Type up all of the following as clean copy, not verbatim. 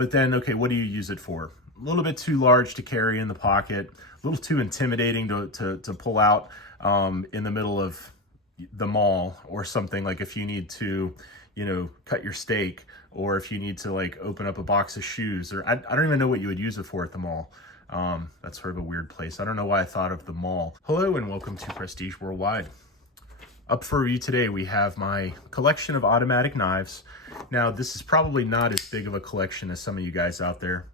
But then, okay, what do you use it for? A little bit too large to carry in the pocket, a little too intimidating to pull out in the middle of the mall or something, like if you need to, you know, cut your steak, or if you need to like open up a box of shoes, or I don't even know what you would use it for at the mall. That's sort of a weird place. I don't know why I thought of the mall. Hello and welcome to Prestige Worldwide. Up for review today, we have my collection of automatic knives. Now, this is probably not as big of a collection as some of you guys out there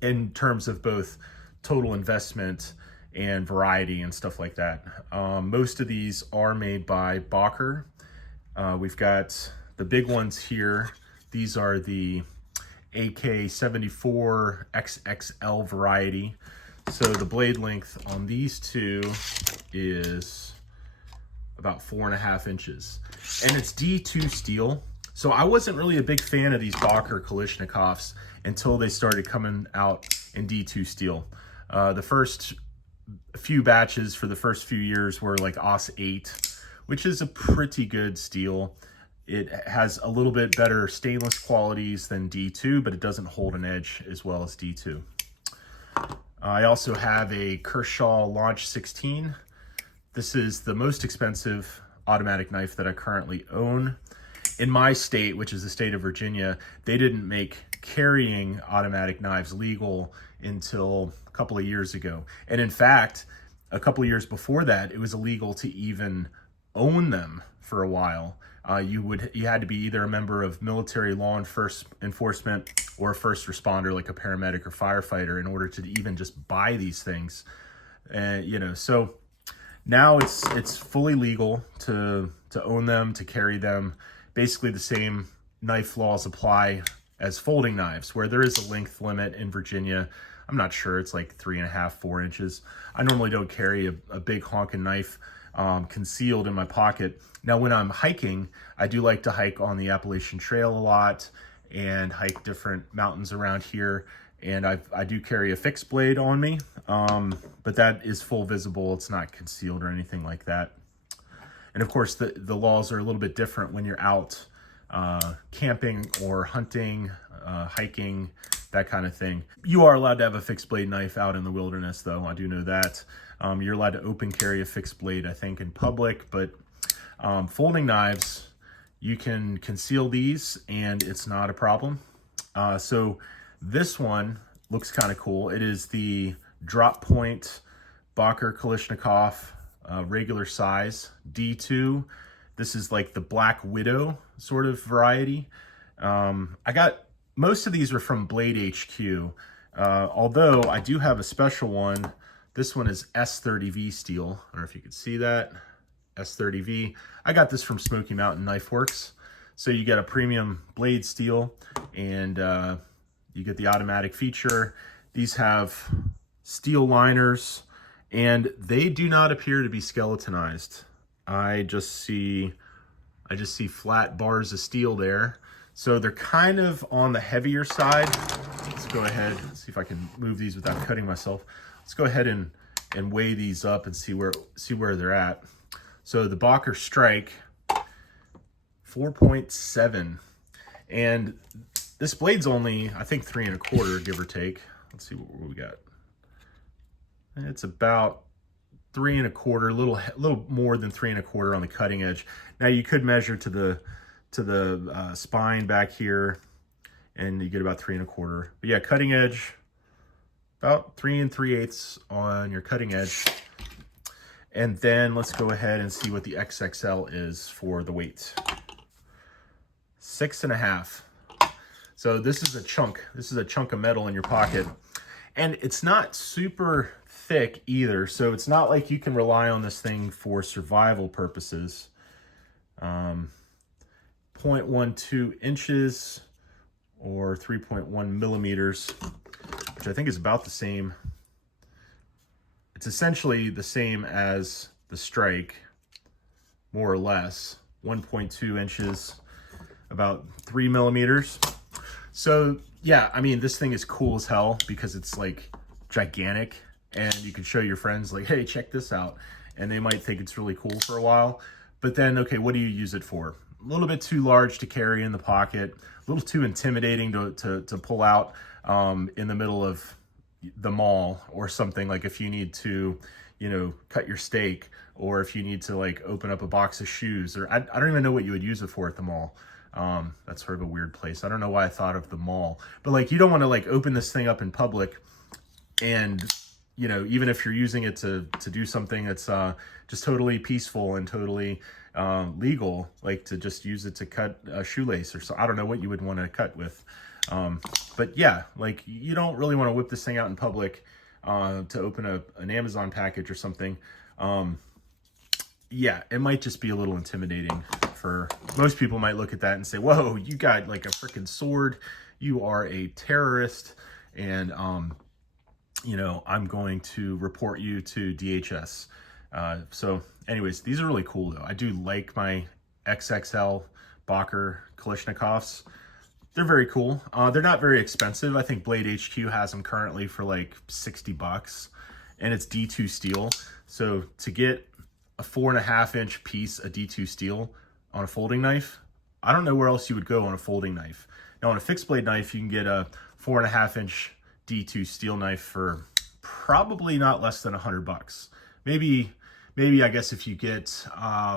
in terms of both total investment and variety and stuff like that. Most of these are made by Boker. We've got the big ones here. These are the AK-74 XXL variety. So the blade length on these two is about 4.5 inches. And it's D2 steel. So I wasn't really a big fan of these Boker Kalashnikovs until they started coming out in D2 steel. The first few batches for the first few years were like AUS 8, which is a pretty good steel. It has a little bit better stainless qualities than D2, but it doesn't hold an edge as well as D2. I also have a Kershaw Launch 16. This is the most expensive automatic knife that I currently own. In my state, which is the state of Virginia, they didn't make carrying automatic knives legal until a couple of years ago. And in fact, a couple of years before that, it was illegal to even own them for a while. You had to be either a member of military law enforcement or a first responder, like a paramedic or firefighter, in order to even just buy these things. You know, so now it's fully legal to own them, to carry them. Basically the same knife laws apply as folding knives, where there is a length limit in Virginia. I'm not sure, it's like 3.5, 4 inches. I normally don't carry a big honking knife concealed in my pocket. Now, when I'm hiking, I do like to hike on the Appalachian Trail a lot and hike different mountains around here. And I do carry a fixed blade on me, but that is full visible. It's not concealed or anything like that. And of course, the laws are a little bit different when you're out camping or hunting, hiking, that kind of thing. You are allowed to have a fixed blade knife out in the wilderness, though. I do know that. You're allowed to open carry a fixed blade, I think, in public, but folding knives, you can conceal these and it's not a problem. So this one looks kind of cool. It is the drop point Boker Kalashnikov, regular size, D2. This is like the Black Widow sort of variety. Most of these are from Blade HQ, although I do have a special one. This one is S30V steel. I don't know if you can see that. S30V. I got this from Smoky Mountain Knife Works. So you get a premium blade steel and you get the automatic feature. These have steel liners and they do not appear to be skeletonized. I just see flat bars of steel there. So they're kind of on the heavier side. Let's go ahead and see if I can move these without cutting myself. Let's go ahead and weigh these up and see where they're at. So the Boker Strike, 4.7. And this blade's only, I think, 3 1/4, give or take. Let's see what we got. It's about 3 1/4, a little more than 3 1/4 on the cutting edge. Now you could measure to the spine back here, and you get about 3 1/4. But yeah, cutting edge, about 3 3/8 on your cutting edge. And then let's go ahead and see what the XXL is for the weight. 6.5. So this is a chunk. This is a chunk of metal in your pocket. And it's not super thick either. So it's not like you can rely on this thing for survival purposes. 0.12 inches or 3.1 millimeters, which I think is about the same. It's essentially the same as the Strike, more or less. 1.2 inches, about 3 millimeters. So yeah, I mean, this thing is cool as hell because it's like gigantic and you can show your friends like, hey, check this out. And they might think it's really cool for a while. But then, okay, what do you use it for? little bit too large to carry in the pocket, a little too intimidating to pull out in the middle of the mall or something, like if you need to, you know, cut your steak, or if you need to like open up a box of shoes, or I don't even know what you would use it for at the mall. That's sort of a weird place. I don't know why I thought of the mall, but like you don't want to like open this thing up in public, and you know, even if you're using it to do something that's just totally peaceful and totally legal, like to just use it to cut a shoelace or so. I don't know what you would want to cut with. But yeah, like you don't really want to whip this thing out in public to open an Amazon package or something. Yeah, it might just be a little intimidating for most people. Might look at that and say, whoa, you got like a freaking sword. You are a terrorist. And, you know, I'm going to report you to DHS. So anyways, these are really cool though. I do like my XXL Boker Kalashnikovs. They're very cool. They're not very expensive. I think Blade HQ has them currently for like $60, and it's D2 steel. So to get a 4.5-inch piece of D2 steel on a folding knife, I don't know where else you would go on a folding knife. Now on a fixed blade knife, you can get a 4.5-inch D2 steel knife for probably not less than $100. Maybe I guess if you get,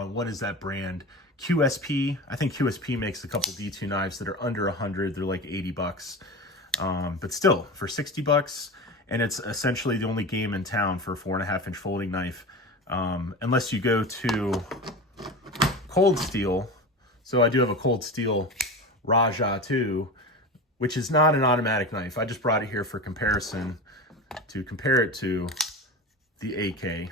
what is that brand? QSP. I think QSP makes a couple D2 knives that are under 100. They're like $80. But still, for $60, and it's essentially the only game in town for a 4.5-inch folding knife. Unless you go to Cold Steel. So I do have a Cold Steel Raja 2, which is not an automatic knife. I just brought it here for comparison, to compare it to the AK.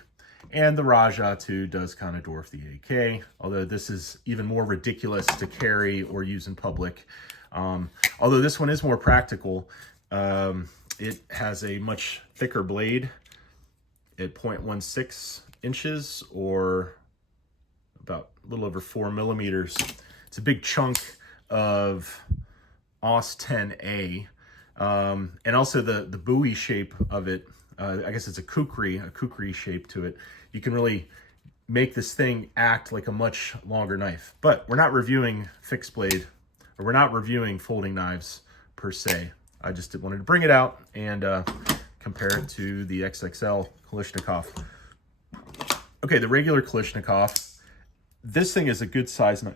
And the Raja 2 does kind of dwarf the AK, although this is even more ridiculous to carry or use in public. Although this one is more practical. It has a much thicker blade at 0.16 inches, or about a little over 4 millimeters. It's a big chunk of AUS 10A. And also the buoy shape of it, I guess it's a kukri shape to it. You can really make this thing act like a much longer knife. But we're not reviewing fixed blade, or we're not reviewing folding knives per se. I just wanted to bring it out and compare it to the XXL Kalashnikov. Okay, the regular Kalashnikov, this thing is a good size knife.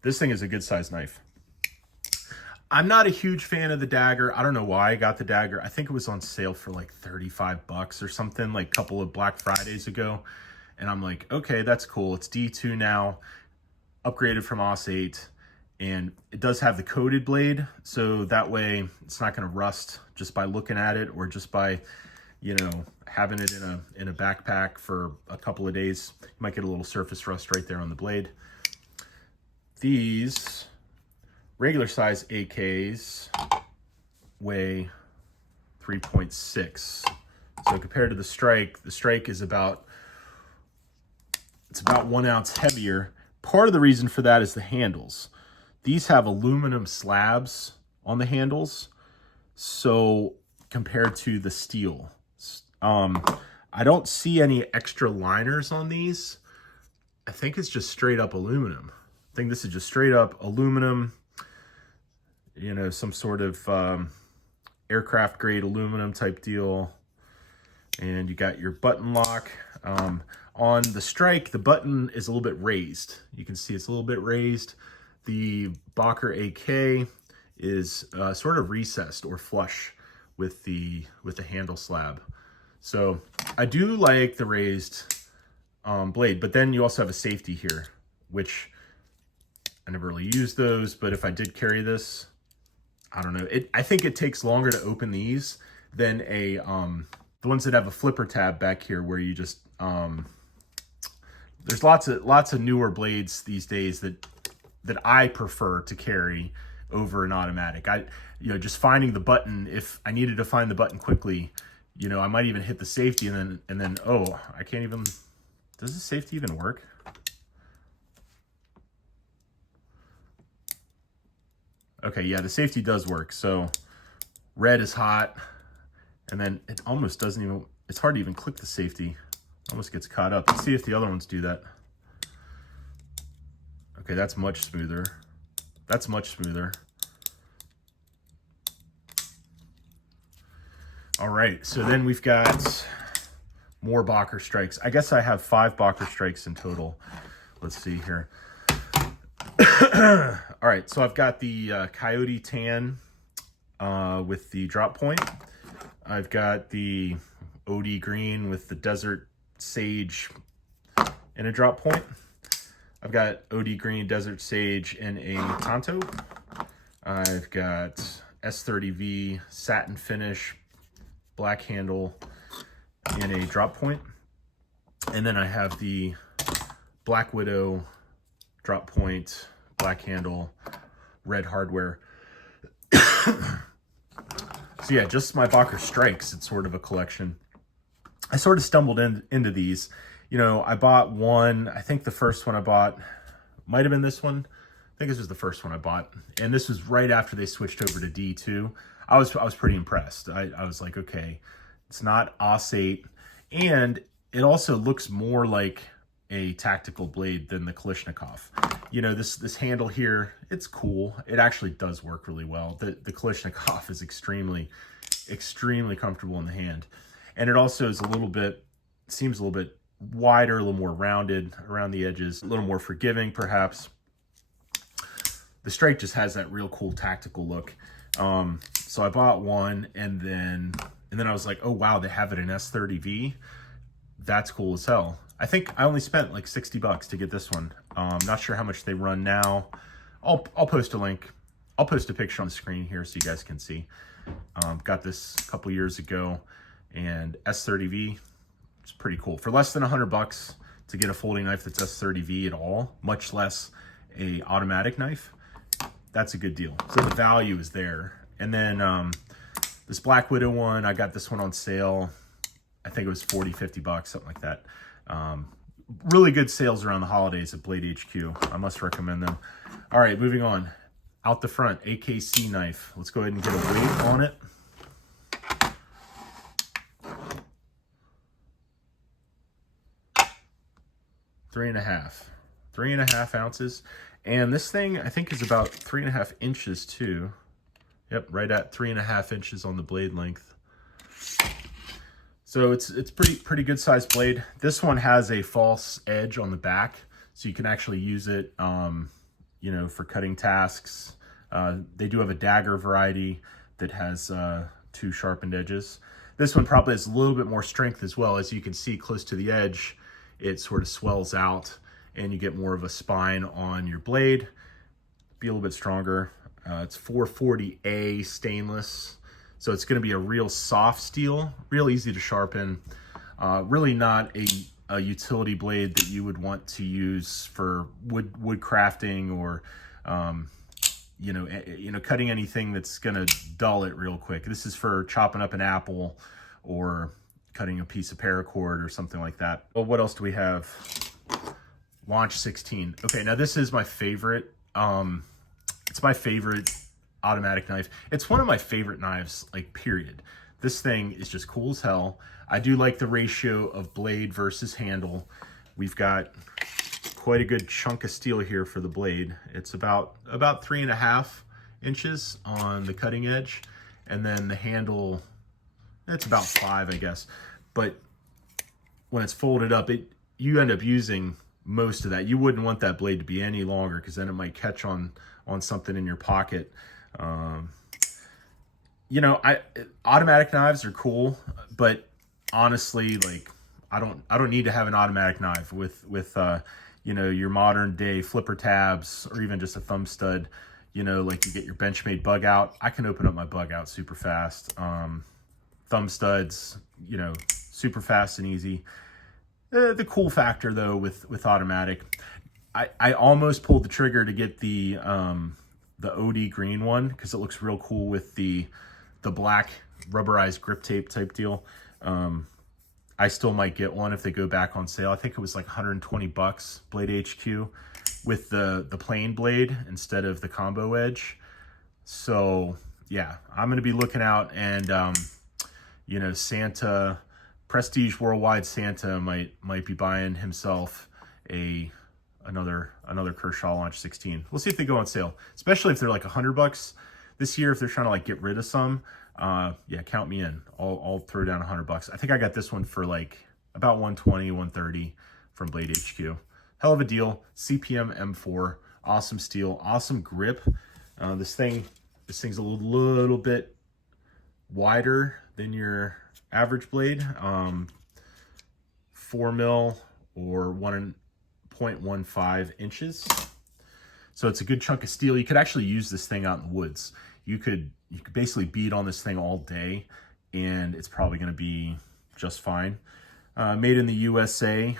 This thing is a good size knife. I'm not a huge fan of the dagger. I don't know why I got the dagger. I think it was on sale for like $35 or something, like a couple of Black Fridays ago. And I'm like, okay, that's cool. It's D2 now, upgraded from AUS 8. And it does have the coated blade, so that way it's not going to rust just by looking at it, or just by, you know, having it in a backpack for a couple of days. You might get a little surface rust right there on the blade. These regular size AKs weigh 3.6. So compared to the strike is about 1 ounce heavier. Part of the reason for that is the handles. These have aluminum slabs on the handles, so compared to the steel. I don't see any extra liners on these. I think it's just straight up aluminum. I think this is just straight up aluminum, you know, some sort of aircraft grade aluminum type deal. And you got your button lock. On the strike, the button is a little bit raised. You can see it's a little bit raised. The Boker AK is sort of recessed or flush with the handle slab. So I do like the raised blade, but then you also have a safety here, which I never really use those, but if I did carry this, I don't know. I think it takes longer to open these than the ones that have a flipper tab back here, where you just there's lots of newer blades these days that I prefer to carry over an automatic. Just finding the button, if I needed to find the button quickly, you know, I might even hit the safety and then oh, I can't even. Does the safety even work? Okay, yeah, the safety does work. So red is hot, and then it almost doesn't even, it's hard to even click the safety. It almost gets caught up. Let's see if the other ones do that. Okay, that's much smoother. That's much smoother. All right, so then we've got more Boker strikes. I guess I have 5 Boker strikes in total. Let's see here. All right, so I've got the Coyote Tan with the drop point. I've got the OD Green with the Desert Sage in a drop point. I've got OD Green, Desert Sage in a Tonto. I've got S30V Satin Finish, Black Handle in a drop point. And then I have the Black Widow drop point, Black Handle, Red Hardware. So yeah, just my Boker strikes. It's sort of a collection. I sort of stumbled into these. You know, I bought one. I think the first one I bought might have been this one. I think this was the first one I bought. And this was right after they switched over to D2. I was pretty impressed. I was like, okay, it's not osate. And it also looks more like a tactical blade than the Kalashnikov. You know, this handle here, it's cool. It actually does work really well. The Kalashnikov is extremely comfortable in the hand. And it also is seems a little bit wider, a little more rounded around the edges, a little more forgiving perhaps. The strike just has that real cool tactical look. So I bought one, and then I was like, oh wow, they have it in S30V. That's cool as hell. I think I only spent like $60 to get this one. Not sure how much they run now. I'll post a link. I'll post a picture on the screen here so you guys can see. Got this a couple years ago, and S30V, it's pretty cool. For less than $100 to get a folding knife that's S30V at all, much less a automatic knife, that's a good deal. So the value is there. And then this Black Widow one, I got this one on sale. I think it was 40, 50 bucks, something like that. Really good sales around the holidays at Blade HQ. I must recommend them. All right, moving on. Out the front, AKC knife. Let's go ahead and get a weight on it. Three and a half ounces. And this thing, I think, is about 3.5 inches too. Yep, right at 3.5 inches on the blade length. So it's pretty good sized blade. This one has a false edge on the back, so you can actually use it, you know, for cutting tasks. They do have a dagger variety that has 2 sharpened edges. This one probably has a little bit more strength as well. As you can see close to the edge, it sort of swells out and you get more of a spine on your blade. Be a little bit stronger. It's 440A stainless. So it's going to be a real soft steel, real easy to sharpen. Really not a utility blade that you would want to use for wood crafting or you know, cutting anything that's going to dull it real quick. This is for chopping up an apple or cutting a piece of paracord or something like that. Well, what else do we have? Launch 16. Okay, now this is my favorite. It's my favorite automatic knife. It's one of my favorite knives, like, period. This thing is just cool as hell. I do like the ratio of blade versus handle. We've got quite a good chunk of steel here for the blade. It's about 3.5 inches on the cutting edge, and then the handle, it's about 5, I guess. But when it's folded up, you end up using most of that. You wouldn't want that blade to be any longer, because then it might catch on something in your pocket. You know, automatic knives are cool, but honestly, like, I don't need to have an automatic knife with you know, your modern day flipper tabs, or even just a thumb stud. You know, like, you get your Benchmade bug out. I can open up my bug out super fast. Thumb studs, you know, super fast and easy. The cool factor though with automatic, I almost pulled the trigger to get the OD green one, because it looks real cool with the black rubberized grip tape type deal. I still might get one if they go back on sale. I think it was like 120 bucks, Blade HQ, with the plain blade instead of the combo edge. So yeah, I'm gonna be looking out, and you know, Santa, Prestige Worldwide Santa might be buying himself a another Kershaw Launch 16. We'll see if they go on sale, especially if they're like $100 this year. If they're trying to like get rid of some, yeah, count me in. I'll throw down $100. I think I got this one for like about 120, 130 from Blade HQ. Hell of a deal. CPM M4, awesome steel, awesome grip. This thing's a little bit wider than your average blade, 4 mil or 1.15 inches. So it's a good chunk of steel. You could actually use this thing out in the woods. You could basically beat on this thing all day, and it's probably going to be just fine. Made in the USA.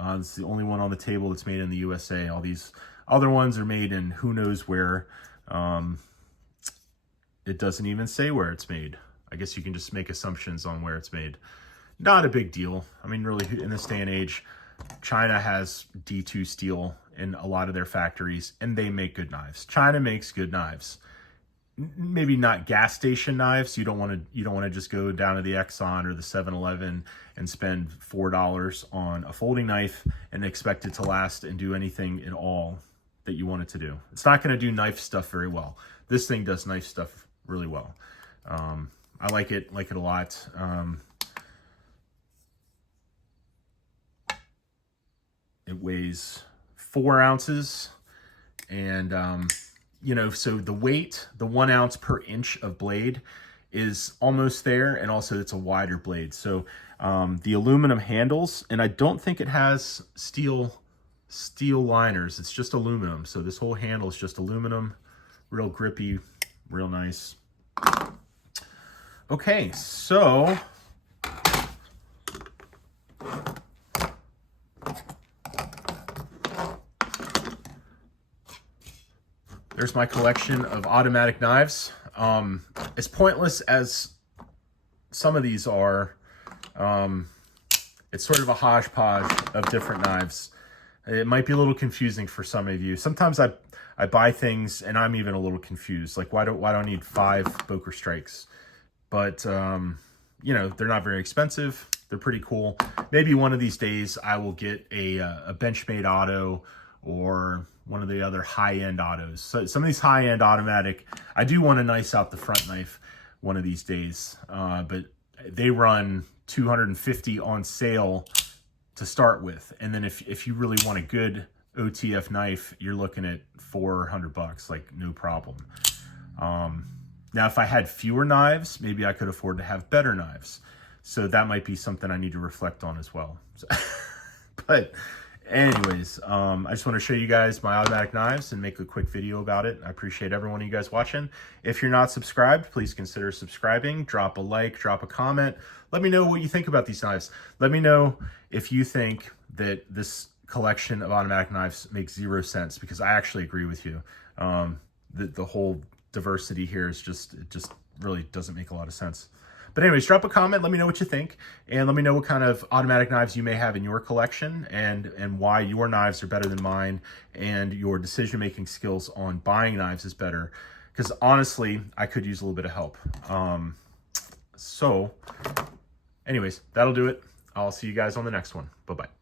It's the only one on the table that's made in the USA. All these other ones are made in who knows where. It doesn't even say where it's made. I guess you can just make assumptions on where it's made. Not a big deal. I mean, really, in this day and age, China has D2 steel in a lot of their factories, and they make good knives. China makes good knives. Maybe not gas station knives. You don't want to just go down to the Exxon or the 7-Eleven and spend $4 on a folding knife and expect it to last and do anything at all that you want it to do. It's not going to do knife stuff very well. This thing does knife stuff really well. I like it a lot. It weighs 4 ounces, and you know, so the weight, the 1 ounce per inch of blade is almost there, and also it's a wider blade. So the aluminum handles, and I don't think it has steel liners. It's just aluminum. So this whole handle is just aluminum, real grippy, real nice. Okay, so there's my collection of automatic knives. As pointless as some of these are, it's sort of a hodgepodge of different knives. It might be a little confusing for some of you. Sometimes I buy things and I'm even a little confused. Like, why do I need 5 Boker strikes? But, you know, they're not very expensive. They're pretty cool. Maybe one of these days I will get a Benchmade auto or one of the other high-end autos. So some of these high-end automatic, I do want to nice out the front knife one of these days. But they run $250 on sale to start with. And then if you really want a good OTF knife, you're looking at $400, like no problem. Now, if I had fewer knives, maybe I could afford to have better knives. So that might be something I need to reflect on as well. So, but anyways, I just want to show you guys my automatic knives and make a quick video about it. I appreciate every one of you guys watching. If you're not subscribed, please consider subscribing. Drop a like, drop a comment. Let me know what you think about these knives. Let me know if you think that this collection of automatic knives makes 0 sense, because I actually agree with you. The whole diversity here is it just really doesn't make a lot of sense. But anyways, drop a comment, let me know what you think, and let me know what kind of automatic knives you may have in your collection, and why your knives are better than mine, and your decision-making skills on buying knives is better. Because honestly, I could use a little bit of help. So anyways, that'll do it. I'll see you guys on the next one. Bye-bye.